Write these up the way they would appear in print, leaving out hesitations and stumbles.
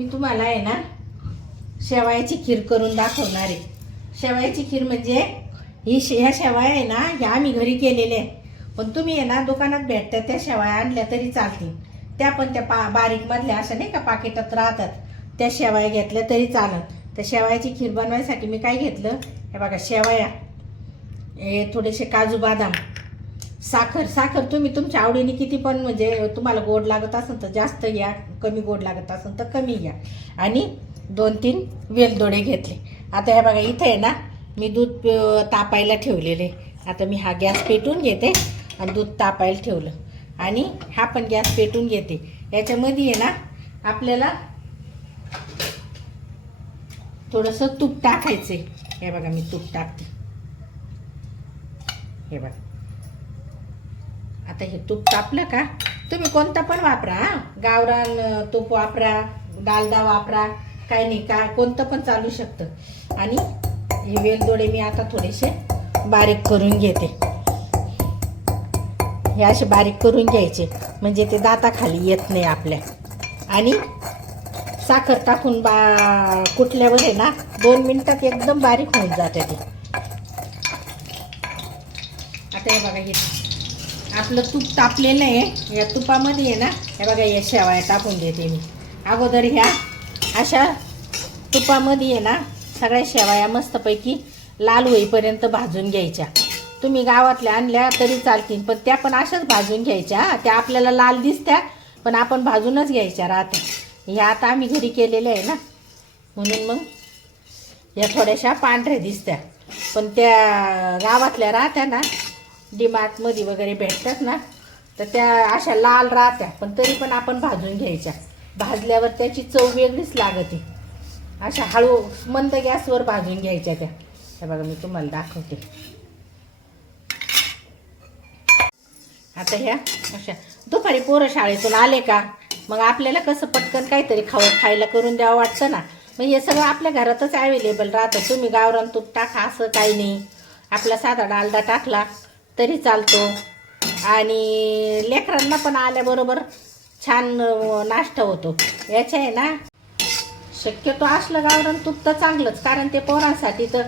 मी तुम्हाला आहे ना शेवयाची खीर करून दाखवणार आहे। शेवयाची खीर म्हणजे ह्या शेवया आहे ना, ह्या आम्ही घरी केलेल्या आहे, पण तुम्ही आहे ना दुकानात भेटतात त्या शेवया आणल्या तरी चालतील। त्या पण त्या बारीक मधल्या अशा नाही का पाकिटात राहतात, त्या शेवया घेतल्या तरी चालत। त्या शेवयाची खीर बनवायसाठी मी काय घेतलं, हे बघा शेवया, हे थोडेसे काजू बदाम, साखर तुम्ही तुमच्या आवडीने किती पण म्हणजे तुम्हाला गोड लागत असेल तर जास्त घ्या, कमी गोड लागत असेल तर कमी घ्या, आणि 2-3 वेलदोडे घेतले। आता हे बघा इथे आहे ना मी दूध तापायला ठेवलेले। आता मी हा गॅस पेटून घेते आणि दूध तापायला ठेवलं, आणि हा पण गॅस पेटून घेते। याच्यामध्ये आहे ना आपल्याला थोडंसं तूप टाकायचं आहे। हे बघा मी तूप टाकते, हे बघा। आता हे तूप तापलं का तुम्ही कोणतं पण वापरा, गावरान तूप वापरा, डालडा वापरा, काही नाही का कोणतं पण चालू शकतं। आणि हे वेलदोडे मी आता थोडेसे बारीक करून घेते, हे असे बारीक करून घ्यायचे म्हणजे ते दाताखाली येत नाही आपल्या। आणि साखर टाकून कुटल्यावर आहे ना 2 मिनिटात एकदम बारीक होऊन जाते ते। आता हे बघा हे आपलं तूप तापलेलं आहे, या तुपामध्ये आहे ना हे बघा या शेवया टाकून देते मी। अगोदर ह्या अशा तुपामध्ये आहे ना सगळ्या शेवया मस्तपैकी लाल होईपर्यंत भाजून घ्यायच्या। तुम्ही गावातल्या आणल्या तरी चालतील, पण त्या पण अशाच भाजून घ्यायच्या। त्या आपल्याला लाल दिसत्या पण आपण भाजूनच घ्यायच्या राहत्या। ह्या आता आम्ही घरी केलेल्या आहे ना, म्हणून मग या थोड्याशा पांढऱ्या दिसत्या, पण त्या गावातल्या राहत्या ना, डीमार्टमध्ये वगैरे भेटतात ना, तर त्या अशा लाल राहत्या, पण तरी पण आपण भाजून घ्यायच्या। भाजल्यावर त्याची चव वेगळीच लागते। अशा हळू मंद गॅसवर भाजून घ्यायच्या त्या। हे बघा मी तुम्हाला दाखवते। आता ह्या अशा दुपारी पोरं शाळेतून आले का मग आपल्याला कसं पटकन काहीतरी खायला करून द्यावं वाटतं ना, मग हे सगळं आपल्या घरातच अवेलेबल राहतं। तुम्ही गावरान तूप टाका असं काही नाही, आपला साधा डालडा टाकला तरी चालतो, आणि लेकरांना पण आल्याबरोबर छान नाश्ता होतो। याच्या आहे ना शक्यतो असलं गावरान तूप तर चांगलंच, कारण ते पोरांसाठी तर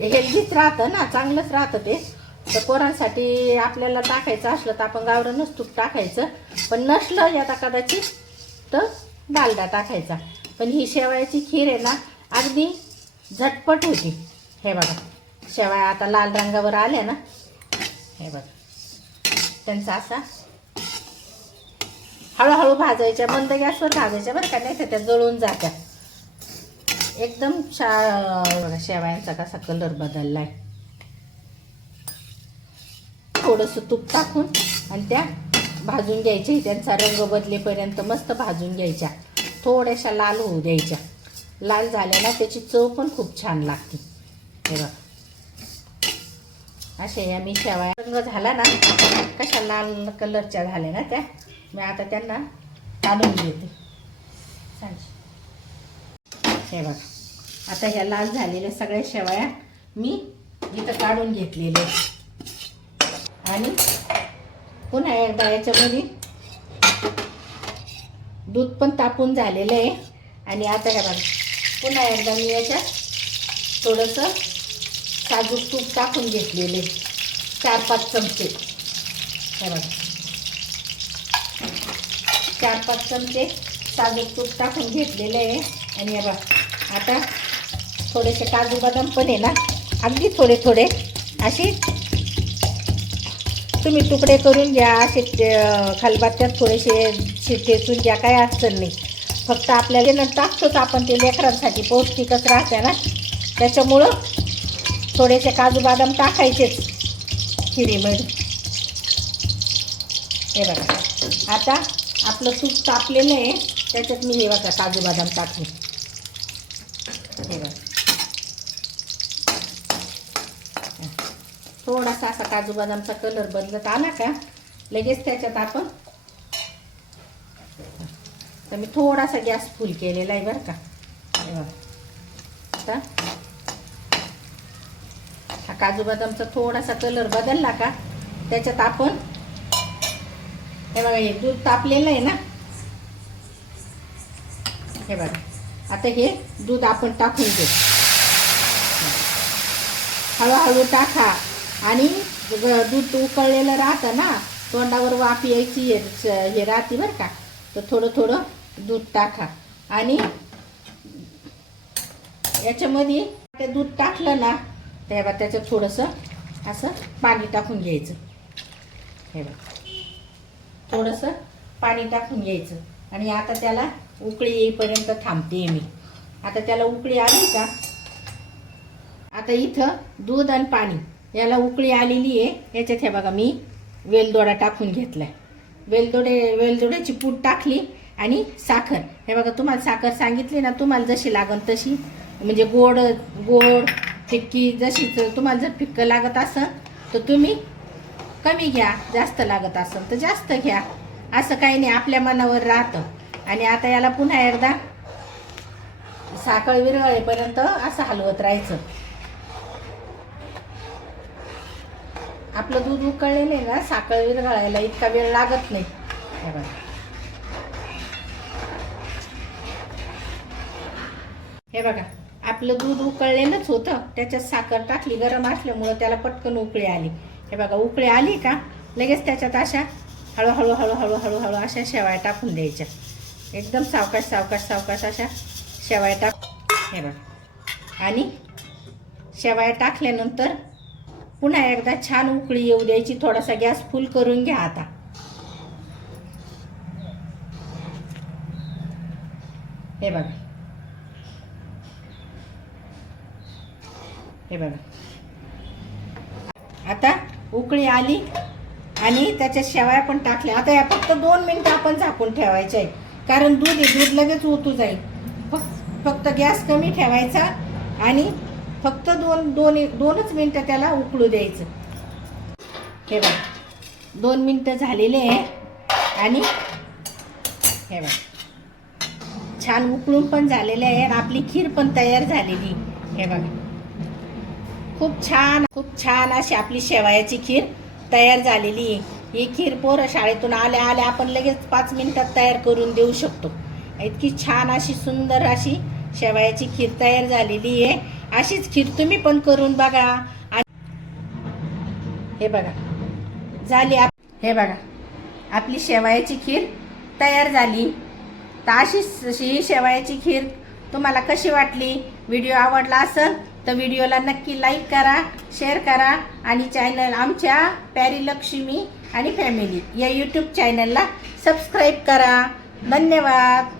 हेल्दीच राहतं ना, चांगलंच राहतं ते। तर पोरांसाठी आपल्याला टाकायचं असलं तर आपण गावरानच तूप टाकायचं, पण नसलं आता कदाचित तर डालडा टाकायचा। पण ही शेवयाची खीर आहे ना अगदी झटपट होती। हे बघा शेवया आता लाल रंगावर आल्या ना, हे बघा त्यांचा असा हळूहळू भाजायच्या, मंद गॅसवर भाजायच्या बरं का, नाही तर त्या जळून जात्या एकदम। बघा शेवयांचा कसा कलर बदललाय। थोडंसं तूप टाकून आणि त्या भाजून घ्यायच्या, त्यांचा रंग बदलेपर्यंत मस्त भाजून घ्यायच्या, थोड्याशा लाल होऊ द्यायच्या। लाल झाल्या ना त्याची चव पण खूप छान लागते। हे बघा अशा या मी शेवया रंग झाला ना, कशा लाल कलरच्या झाल्या ना त्या, मी आता त्यांना काढून घेते। हे बघा आता ह्या लाल झालेल्या सगळ्या शेवया मी इथं काढून घेतलेले, आणि पुन्हा एकदा याच्यामध्ये दूध पण तापून झालेलं आहे। आणि आता हे बघा पुन्हा एकदा मी याच्यात थोडंसं साजूक तूप टाकून घेतलेले 4-5 चमचे। हे बघा 4-5 चमचे साजूक तूप टाकून घेतलेलं आहे। आणि हे बघा आता थोडेसे काजू बदाम पण आहे ना, अगदी थोडे असे तुम्ही तुकडे करून घ्या, असे खलबत्त्यात थोडेसे ठेचून घ्या, काय अडचण नाही। फक्त आपल्याला टाकतोच आपण, ते लेकरांसाठी पौष्टिकच राहते ना, त्याच्यामुळं थोडेसे काजू बदाम टाकायचेच खिरीमध्ये। हे बघा आता आपलं तूप तापलेलं आहे, त्याच्यात मी हे बघा काजू बदाम टाकले। हे बघा थोडासा असा काजू बदामचा कलर बदलत आला का लगेच त्याच्यात आपण, तर मी थोडासा गॅस फुल केलेला आहे बरं का। हे बघा आता हा काजू बदामचा थोडासा कलर बदलला का त्याच्यात आपण, हे बघा हे दूध तापलेलं आहे ना, हे बघा, आता हे दूध आपण टाकून घेऊ. हळूहळू टाका आणि दूध उकळलेलं राहतं ना, तोंडावर वाफ यायची हे राहते बरं का. तर थोडं थोडं दूध टाका आणि याच्यामध्ये ते दूध टाकलं ना तेव्हा त्याच्यात थोडंसं असं पाणी टाकून घ्यायचं. हे बघा, थोडंसं पाणी टाकून घ्यायचं आणि आता त्याला उकळी येईपर्यंत थांबते मी. आता त्याला उकळी आली का, आता इथं दूध आणि पाणी याला उकळी आलेली आहे. याच्यात हे बघा मी वेलदोडा टाकून घेतलाय. वेलदोड्याची पूड टाकली आणि साखर. हे बघा, तुम्हाला साखर सांगितली ना, तुम्हाला जशी लागन तशी, म्हणजे गोड फिक्की जशी तुम्हाला जर फिक्कं लागत असेल तर तुम्ही कमी घ्या, जास्त लागत असेल तर जास्त घ्या. असं काही नाही, आपल्या मनावर राहतं. आणि आता याला पुन्हा एकदा साखर विरघळेपर्यंत असं हलवत राहायचं. आपलं दूध उकळलेलं आहे ना, साखर विरघळायला इतका वेळ लागत नाही. हे बघा, हे बघा, आपलं दूध उकळलेलंच होतं, त्याच्यात साखर टाकली, गरम असल्यामुळं त्याला पटकन उकळी आली. हे बघा, उकळी आली का लगेच त्याच्यात अशा हळूहळू हळूहळू हळूहळू अशा शेवाळ्या टाकून द्यायच्या. एकदम सावकाश सावकाश सावकाश अशा शेवाळ्या टाक. हे बघा, आणि शेवाळ्या टाकल्यानंतर पुन्हा एकदा छान उकळी येऊ द्यायची. थोडासा गॅस फुल करून घ्या. आता हे बघा, हे बघा, आता उकळी आली आणि त्याच्यात शेवाळ्या पण टाकल्या. आता या फक्त 2 मिनिटं आपण झाकून ठेवायचे आहे, कारण दूध आहे, दूध लगेच ओतू जाईल. फक्त गॅस कमी ठेवायचा आणि फक्त दोनच मिनिटं त्याला उकळू द्यायचं. हे बघा, 2 मिनिटं झालेले आहे आणि हे बघा, छान उकळून पण झालेले आहे आणि आपली खीर पण तयार झालेली. हे बघा, खूप छान अशी आपली शेवयाची खीर तयार झालेली आहे. ही खीर पोरं शाळेतून आल्या आपण लगेच 5 मिनिटात तयार करून देऊ शकतो. इतकी छान अशी सुंदर अशी शेवयाची खीर तयार झालेली आहे. अशीच खीर तुम्ही पण करून बघा. हे बघा, झाली. हे बघा, आपली शेवयाची खीर तयार झाली. तर अशीच ही शेवयाची खीर तुम्हाला कशी वाटली, व्हिडिओ आवडला असेल तर व्हिडिओला नक्की लाईक करा, शेअर करा आणि चॅनल आमच्या प्यारी लक्ष्मी आणि फॅमिली या यूट्यूब चॅनलला सबस्क्राईब करा. धन्यवाद.